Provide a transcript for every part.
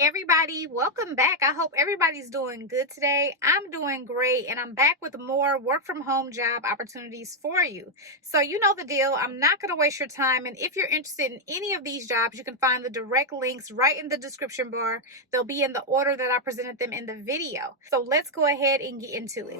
Everybody, welcome back. I hope everybody's doing good today. I'm doing great, and I'm back with more work from home job opportunities for you. So, you know the deal. I'm not going to waste your time. And if you're interested in any of these jobs, you can find the direct links right in the description bar. They'll be in the order that I presented them in the video. So, let's go ahead and get into it.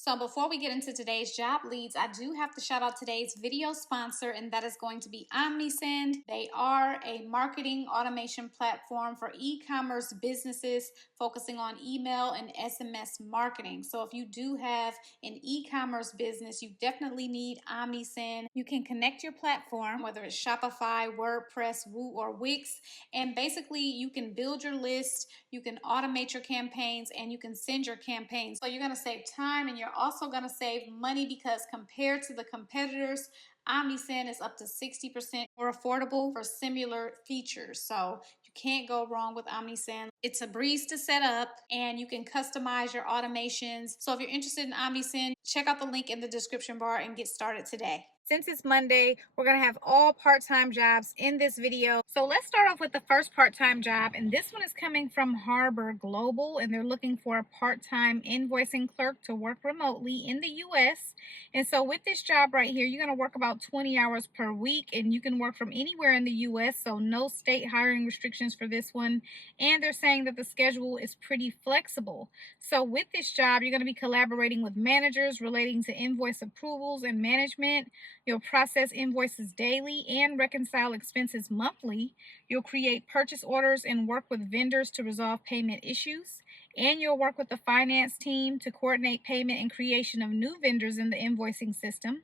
So before we get into today's job leads, I do have to shout out today's video sponsor, and that is going to be OmniSend. They are a marketing automation platform for e-commerce businesses focusing on email and SMS marketing. So if you do have an e-commerce business, you definitely need OmniSend. You can connect your platform, whether it's Shopify, WordPress, Woo, or Wix, and basically you can build your list, you can automate your campaigns, and you can send your campaigns. So you're going to save time, and you're also going to save money because compared to the competitors, OmniSend is up to 60% more affordable for similar features. So you can't go wrong with OmniSend. It's a breeze to set up, and you can customize your automations. So if you're interested in OmniSend, check out the link in the description bar and get started today. Since it's Monday, we're going to have all part-time jobs in this video. So let's start off with the first part-time job, and this one is coming from Harbor Global, and they're looking for a part-time invoicing clerk to work remotely in the US. And so with this job right here, you're going to work about 20 hours per week, and you can work from anywhere in the US, so no state hiring restrictions for this one. And they're saying that the schedule is pretty flexible. So with this job, you're going to be collaborating with managers relating to invoice approvals and management. You'll process invoices daily and reconcile expenses monthly. You'll create purchase orders and work with vendors to resolve payment issues. And you'll work with the finance team to coordinate payment and creation of new vendors in the invoicing system.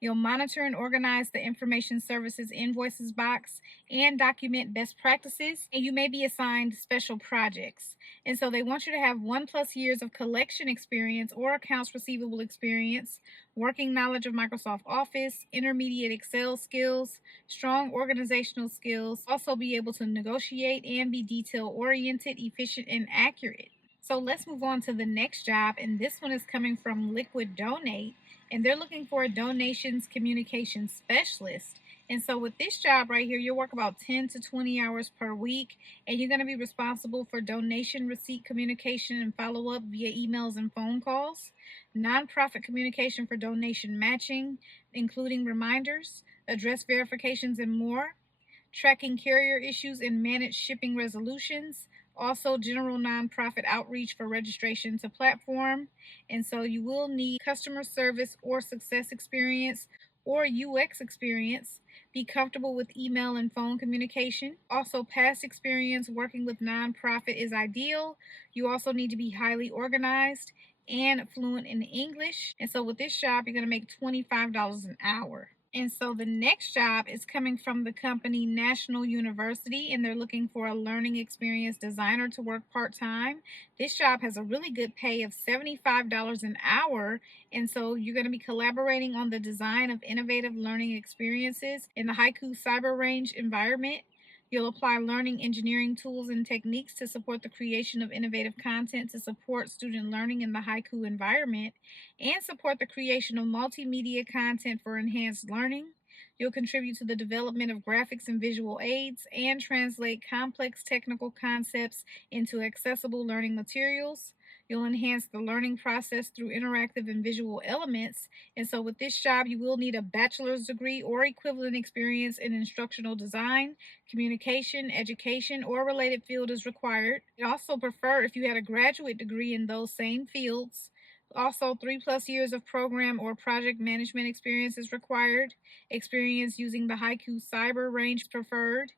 You'll monitor and organize the information services invoices box and document best practices, and you may be assigned special projects. And so they want you to have 1+ years of collection experience or accounts receivable experience, working knowledge of Microsoft Office, intermediate Excel skills, strong organizational skills, also be able to negotiate and be detail oriented, efficient, and accurate. So let's move on to the next job, and this one is coming from Liquid Donate, and they're looking for a donations communication specialist. And so with this job right here, you'll work about 10 to 20 hours per week, and you're going to be responsible for donation receipt communication and follow-up via emails and phone calls, nonprofit communication for donation matching, including reminders, address verifications, and more, tracking carrier issues and manage shipping resolutions, also general nonprofit outreach for registration to platform. And so you will need customer service or success experience or UX experience, be comfortable with email and phone communication. Also, past experience working with nonprofit is ideal. You also need to be highly organized and fluent in English. And so with this job, you're going to make $25 an hour. And so the next job is coming from the company National University, and they're looking for a learning experience designer to work part-time. This job has a really good pay of $75 an hour, and so you're going to be collaborating on the design of innovative learning experiences in the Haiku Cyber Range environment. You'll apply learning engineering tools and techniques to support the creation of innovative content to support student learning in the Haiku environment and support the creation of multimedia content for enhanced learning. You'll contribute to the development of graphics and visual aids and translate complex technical concepts into accessible learning materials. You'll enhance the learning process through interactive and visual elements. And so with this job, you will need a bachelor's degree or equivalent experience in instructional design, communication, education, or related field is required. They also prefer if you had a graduate degree in those same fields. Also, 3+ years of program or project management experience is required. Experience using the Haiku Cyber Range preferred.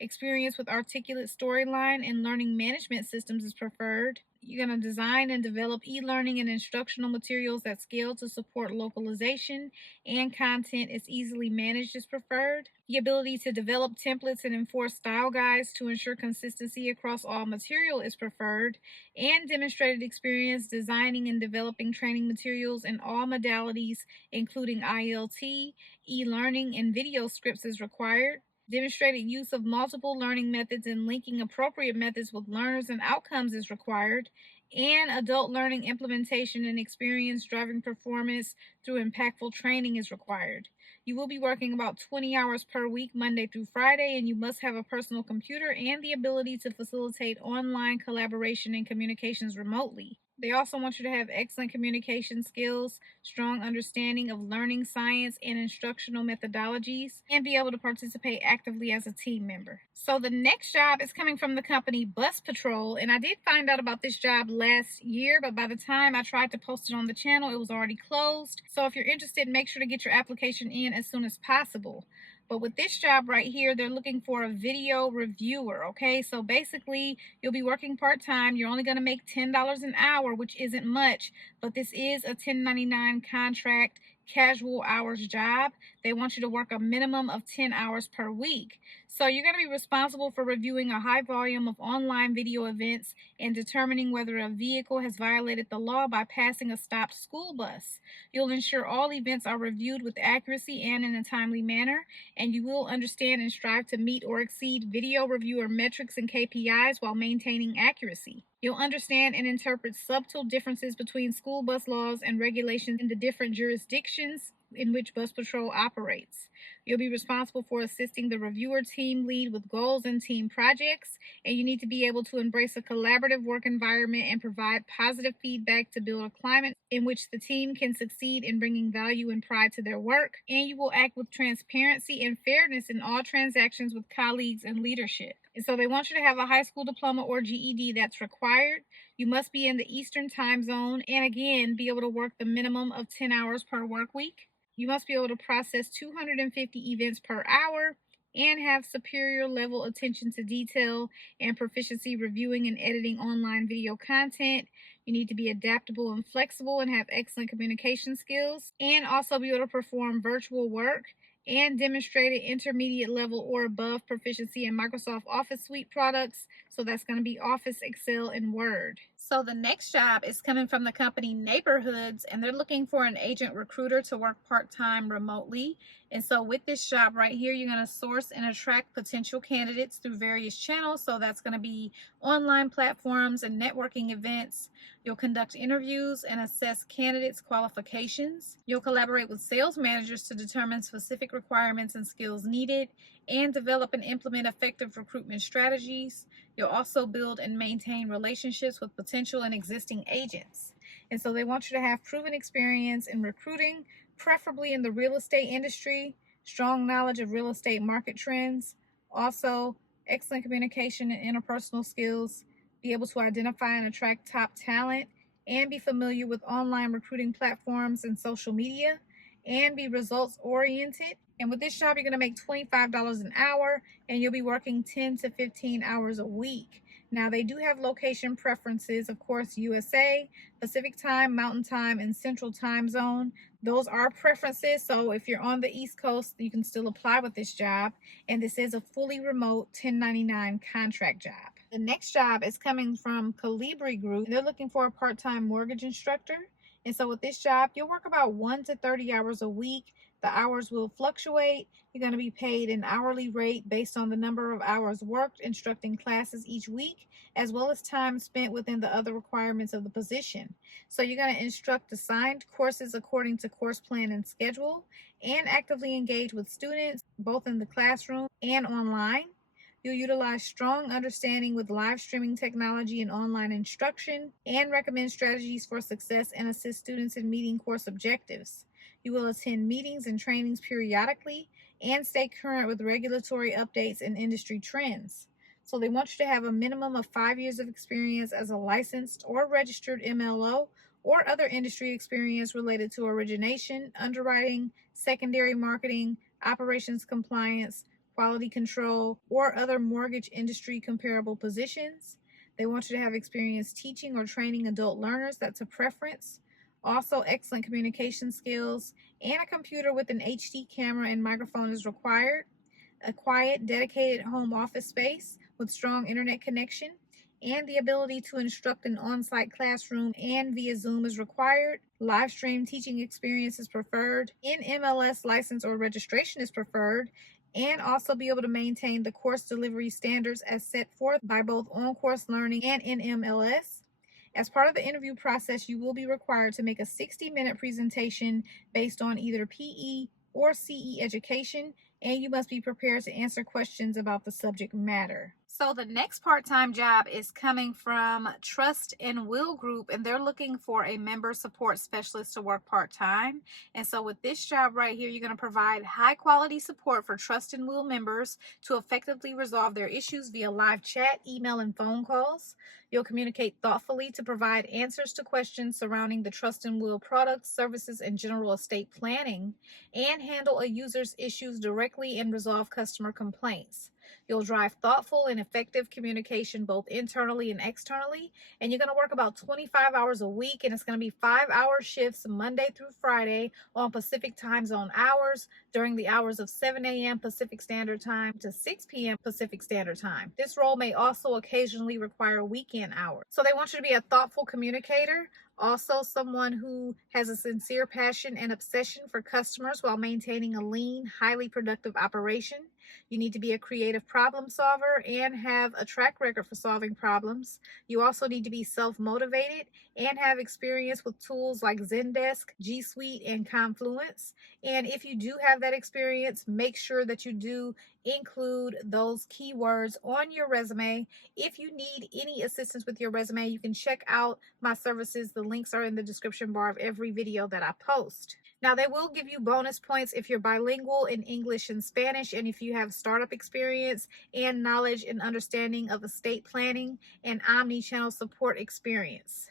Experience with articulate storyline and learning management systems is preferred. You're going to design and develop e-learning and instructional materials that scale to support localization, and content is easily managed is preferred. The ability to develop templates and enforce style guides to ensure consistency across all material is preferred, and demonstrated experience designing and developing training materials in all modalities, including ILT, e-learning, and video scripts is required. Demonstrated use of multiple learning methods and linking appropriate methods with learners and outcomes is required, and adult learning implementation and experience driving performance through impactful training is required. You will be working about 20 hours per week, Monday through Friday, and you must have a personal computer and the ability to facilitate online collaboration and communications remotely. They also want you to have excellent communication skills, strong understanding of learning science and instructional methodologies, and be able to participate actively as a team member. So the next job is coming from the company Bus Patrol, and I did find out about this job last year, but by the time I tried to post it on the channel, it was already closed. So if you're interested, make sure to get your application in as soon as possible. But with this job right here, they're looking for a video reviewer, okay? So basically, you'll be working part-time. You're only going to make $10 an hour, which isn't much, but this is a 1099 contract, casual hours job. They want you to work a minimum of 10 hours per week. So you're going to be responsible for reviewing a high volume of online video events and determining whether a vehicle has violated the law by passing a stopped school bus. You'll ensure all events are reviewed with accuracy and in a timely manner, and you will understand and strive to meet or exceed video reviewer metrics and KPIs while maintaining accuracy. You'll understand and interpret subtle differences between school bus laws and regulations in the different jurisdictions in which Bus Patrol operates. You'll be responsible for assisting the reviewer team lead with goals and team projects, and you need to be able to embrace a collaborative work environment and provide positive feedback to build a climate in which the team can succeed in bringing value and pride to their work. And you will act with transparency and fairness in all transactions with colleagues and leadership. And so they want you to have a high school diploma or GED that's required. You must be in the Eastern time zone and again be able to work the minimum of 10 hours per work week. You must be able to process 250 events per hour and have superior level attention to detail and proficiency reviewing and editing online video content. You need to be adaptable and flexible and have excellent communication skills, and also be able to perform virtual work and demonstrated intermediate level or above proficiency in Microsoft Office Suite products. So that's going to be Office, Excel, and Word. So the next job is coming from the company Neighborhoods, and they're looking for an agent recruiter to work part-time remotely. And so with this job right here, you're going to source and attract potential candidates through various channels. So that's going to be online platforms and networking events. You'll conduct interviews and assess candidates' qualifications. You'll collaborate with sales managers to determine specific requirements and skills needed and develop and implement effective recruitment strategies. You'll also build and maintain relationships with potential and existing agents. And so they want you to have proven experience in recruiting, preferably in the real estate industry, strong knowledge of real estate market trends, also excellent communication and interpersonal skills, be able to identify and attract top talent, and be familiar with online recruiting platforms and social media, and be results oriented. And with this job, you're going to make $25 an hour, and you'll be working 10 to 15 hours a week. Now, they do have location preferences, of course, USA, Pacific Time, Mountain Time, and Central Time Zone. Those are preferences, so if you're on the East Coast, you can still apply with this job. And this is a fully remote 1099 contract job. The next job is coming from Colibri Group. They're looking for a part-time mortgage instructor. And so with this job, you'll work about 1 to 30 hours a week. The hours will fluctuate. You're going to be paid an hourly rate based on the number of hours worked instructing classes each week, as well as time spent within the other requirements of the position. So you're going to instruct assigned courses according to course plan and schedule, and actively engage with students, both in the classroom and online. You'll utilize strong understanding with live streaming technology and online instruction, and recommend strategies for success and assist students in meeting course objectives. You will attend meetings and trainings periodically and stay current with regulatory updates and industry trends. So they want you to have a minimum of 5 years of experience as a licensed or registered MLO or other industry experience related to origination, underwriting, secondary marketing, operations compliance, quality control, or other mortgage industry comparable positions. They want you to have experience teaching or training adult learners. That's a preference. Also, excellent communication skills and a computer with an HD camera and microphone is required. A quiet, dedicated home office space with strong internet connection, and the ability to instruct an on-site classroom and via Zoom is required. Live stream teaching experience is preferred. NMLS license or registration is preferred, and also be able to maintain the course delivery standards as set forth by both on-course learning and NMLS. As part of the interview process, you will be required to make a 60-minute presentation based on either PE, or CE education, and you must be prepared to answer questions about the subject matter. So the next part-time job is coming from Trust and Will Group, and they're looking for a member support specialist to work part-time. And so with this job right here, you're going to provide high-quality support for Trust and Will members to effectively resolve their issues via live chat, email, and phone calls. You'll communicate thoughtfully to provide answers to questions surrounding the Trust and Will products, services, and general estate planning, and handle a user's issues directly and resolve customer complaints. You'll drive thoughtful and effective communication both internally and externally, and you're going to work about 25 hours a week, and it's going to be 5-hour shifts Monday through Friday on Pacific time zone hours during the hours of 7 a.m. Pacific Standard Time to 6 p.m. Pacific Standard Time. This role may also occasionally require weekend hours. So they want you to be a thoughtful communicator, also someone who has a sincere passion and obsession for customers while maintaining a lean, highly productive operation. You need to be a creative problem solver and have a track record for solving problems. You also need to be self-motivated and have experience with tools like Zendesk, G Suite, and Confluence. And if you do have that experience, make sure that you do include those keywords on your resume. If you need any assistance with your resume, you can check out my services. The links are in the description bar of every video that I post. Now, they will give you bonus points if you're bilingual in English and Spanish, and if you have startup experience and knowledge and understanding of estate planning and omni-channel support experience.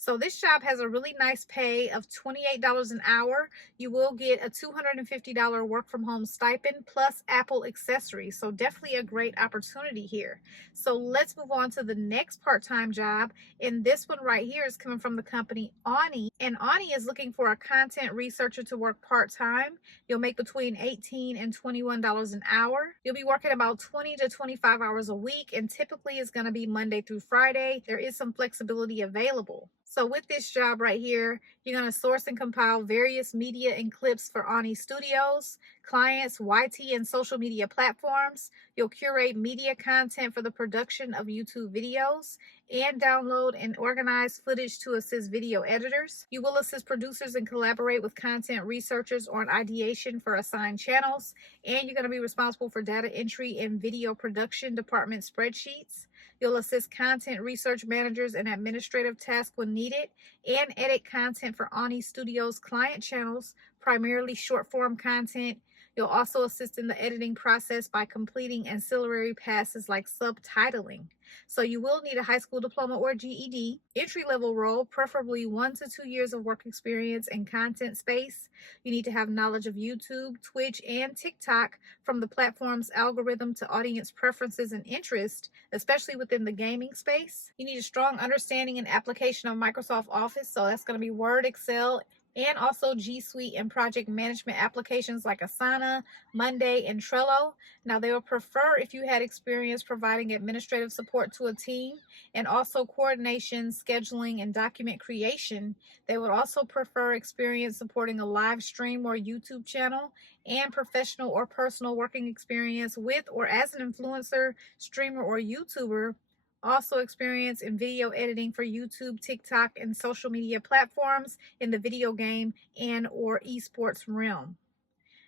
So this job has a really nice pay of $28 an hour. You will get a $250 work from home stipend plus Apple accessories. So definitely a great opportunity here. So let's move on to the next part-time job. And this one right here is coming from the company Ani. And Ani is looking for a content researcher to work part-time. You'll make between $18 and $21 an hour. You'll be working about 20 to 25 hours a week, and typically it's going to be Monday through Friday. There is some flexibility available. So with this job right here, you're going to source and compile various media and clips for Ani Studios, clients, YT, and social media platforms. You'll curate media content for the production of YouTube videos and download and organize footage to assist video editors. You will assist producers and collaborate with content researchers on ideation for assigned channels. And you're going to be responsible for data entry and video production department spreadsheets. You'll assist content research managers in administrative tasks when needed and edit content for Ani Studios client channels, primarily short form content. You'll also assist in the editing process by completing ancillary passes like subtitling. So you will need a high school diploma or GED, entry-level role, preferably 1 to 2 years of work experience in content space. You need to have knowledge of YouTube, Twitch, and TikTok from the platform's algorithm to audience preferences and interest, especially within the gaming space. You need a strong understanding and application of Microsoft Office, so that's going to be Word, Excel, and also G Suite and project management applications like Asana, Monday, and Trello. Now, they would prefer if you had experience providing administrative support to a team and also coordination, scheduling, and document creation. They would also prefer experience supporting a live stream or YouTube channel and professional or personal working experience with or as an influencer, streamer, or YouTuber. Also experience in video editing for YouTube, TikTok, and social media platforms in the video game and or esports realm.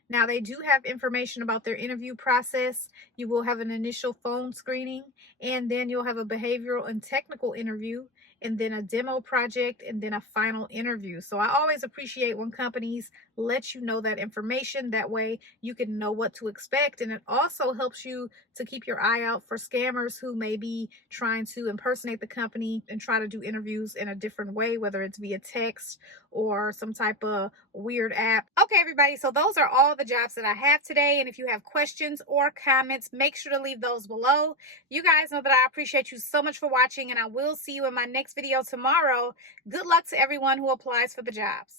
Now, they do have information about their interview process. You will have an initial phone screening, and then you'll have a behavioral and technical interview, and then a demo project, and then a final interview. So I always appreciate when companies let you know that information. That way you can know what to expect, and it also helps you to keep your eye out for scammers who may be trying to impersonate the company and try to do interviews in a different way, whether it's via text or some type of weird app. Okay, everybody, so those are all the jobs that I have today, and if you have questions or comments, make sure to leave those below. You guys know that I appreciate you so much for watching, and I will see you in my next video tomorrow. Good luck to everyone who applies for the jobs.